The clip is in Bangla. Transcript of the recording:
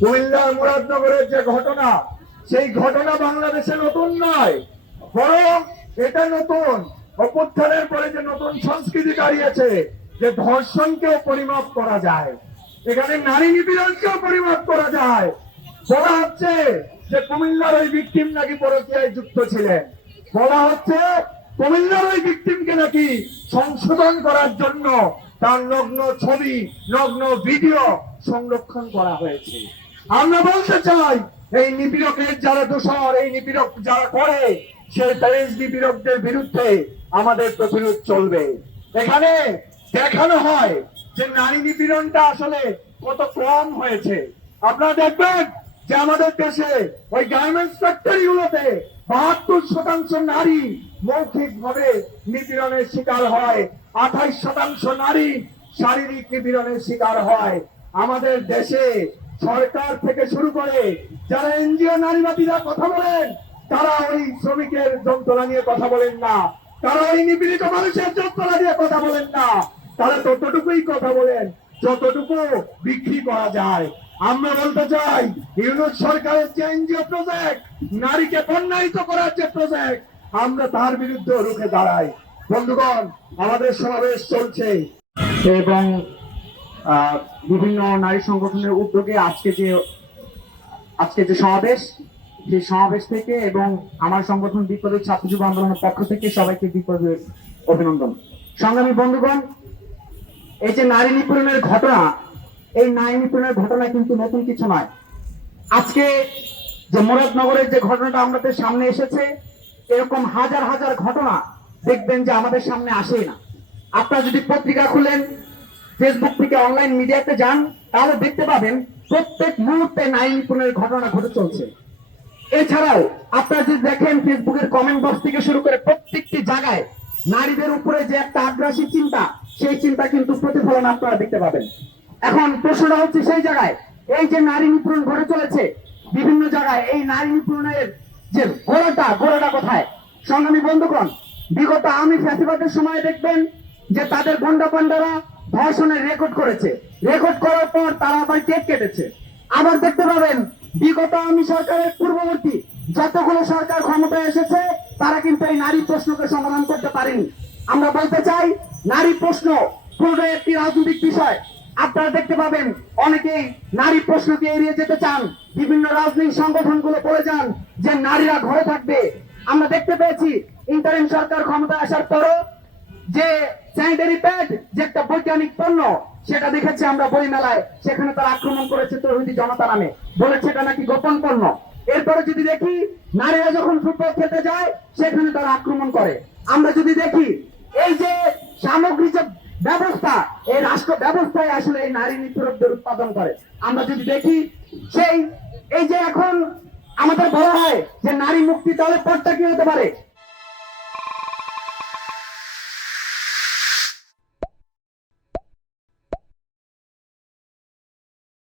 কুমিল্লার মুরাদনগরের যে ঘটনা, সেই ঘটনা বাংলাদেশে নতুন নয়, বরং এটা নতুন। অভ্যুত্থানের পরে যে নতুন সংস্কৃতি দাঁড়িয়েছে, যে ধর্ষণকেও পরিমাপ করা যায়, এখানে নারী নিপীড়নকেও পরিমাপ করা যায়। বলা হচ্ছে যে কুমিল্লার ওই ভিকটিম নাকি পরকীয়ায় যুক্ত ছিলেন। বলা হচ্ছে কুমিল্লার ওই ভিকটিমকে নাকি সংশোধন করার জন্য তার নগ্ন ছবি, নগ্ন ভিডিও সংরক্ষণ করা হয়েছে। আমরা বলতে চাই, এই নিপীড়কের যারা দোষর, এই নিপীড়ক যারা করে, সেই প্যারেন্টস নিপীড়কদের বিরুদ্ধে আমাদের প্রতিরোধ চলবে। এখানে দেখানো হয় যে নারী নিপীড়নটা আসলে কত কম হয়েছে। আপনারা দেখবেন যে আমাদের দেশে ওই গার্মেন্টস ফ্যাক্টরি গুলোতে 72% নারী মৌখিক ভাবে নিপীড়নের শিকার হয়, 28% নারী শারীরিক নিপীড়নের শিকার হয়। আমাদের দেশে সরকার থেকে শুরু করে যারা এনজিও নারীবাদীরা কথা বলেন, তারা ওই শ্রমিকের যন্ত্রণা নিয়ে কথা বলেন না, তারা ওই নিপীড়িত মানুষের যন্ত্রণা নিয়ে কথা বলেন না। তারা ততটুকুই কথা বলেন যতটুকু বিক্রি করা যায়। আমরা বলতে চাই, ইউনূস সরকারের যে এনজিও প্রজেক্ট, নারীকে বন্যায়িত করার যে প্রজেক্ট, আমরা তার বিরুদ্ধে রুখে দাঁড়াই। বন্ধুগণ, আমাদের সমাবেশ চলছে এবং বিভিন্ন নারী সংগঠনের উদ্যোগে আজকে যে সমাবেশ, সেই সমাবেশ থেকে এবং আমার সংগঠন বিপ্লবী ছাত্র যুব আন্দোলনের পক্ষ থেকে সবাইকে বিপ্লবী অভিনন্দন। সংগ্রামী বন্ধুগণ, এই যে নারী নিপীড়নের ঘটনা, এই নারী নিপীড়নের ঘটনা কিন্তু নতুন কিছু নয়। আজকে যে মুরাদনগরের যে ঘটনাটা আমাদের সামনে এসেছে, এরকম হাজার হাজার ঘটনা দেখবেন যে আমাদের সামনে আসেই না। আপনারা যদি পত্রিকা খুলেন, ফেসবুক থেকে অনলাইন মিডিয়াতে যান, তাহলে দেখতে পাবেন প্রত্যেক মুহূর্তে নারী নিপীড়নের ঘটনা ঘটে চলছে। এছাড়াও আপনারা যদি দেখেন ফেসবুকের কমেন্ট বক্স থেকে শুরু করে প্রত্যেকটি জায়গায় নারীদের উপরে যে একটা আগ্রাসী চিন্তা, সেই চিন্তা কিন্তু প্রতিফলন আপনারা দেখতে পাবেন। এখন প্রশ্নটা হচ্ছে, সেই জায়গায় এই যে নারী নিপীড়ন ঘটে চলেছে বিভিন্ন জায়গায়, এই নারী নিপীড়নের যে গোড়াটা কোথায়? সংগ্রামী বন্ধুগণ, বিগত আওয়ামী ফ্যাসিবাদের সময় দেখবেন যে তাদের গন্ডাপান্ডারা ধর্ষণের রেকর্ড করেছে, রেকর্ড করার পর তারা আবার কেক কেটেছে। আবার দেখতে পাবেন বিগত আওয়ামী সরকারের পূর্ববর্তী যতগুলো সরকার ক্ষমতায় এসেছে, তারা কিন্তু এই নারী প্রশ্নকে সমাধান করতে পারেনি। আমরা বলতে চাই, নারী প্রশ্ন পুরোটাই একটি রাজনৈতিক বিষয়। আপনারা দেখতে পাবেন অনেকেই নারী প্রশ্নকে এড়িয়ে যেতে চান, বিভিন্ন রাজনৈতিক সংগঠনগুলো বলে যান যে নারীরা ঘরে থাকবে। আমরা দেখতে পেয়েছি ইন্টারিম সরকার ক্ষমতায় আসার পরও যে স্যানিটারি প্যাড যে একটা বৈজ্ঞানিক পণ্য, সেটা দেখেছি আমরা বই মেলায়, সেখানে তারা আক্রমণ করেছে তৌহিদি জনতা নামে, বলেছে এটা নাকি গোপন পণ্য। এরপরে যদি দেখি নারীরা যখন ফুটবল খেলতে যায়, সেখানে তারা আক্রমণ করে। আমরা যদি দেখি এই যে সামগ্রিক যে ব্যবস্থা, এই রাষ্ট্র ব্যবস্থায় আসলে এই নারী নিপীড়কদের উৎপাদন করে। আমরা যদি দেখি এই যে এখন আমাদের বলা হয় যে নারী মুক্তি, তাহলে পথটা কি হতে পারে?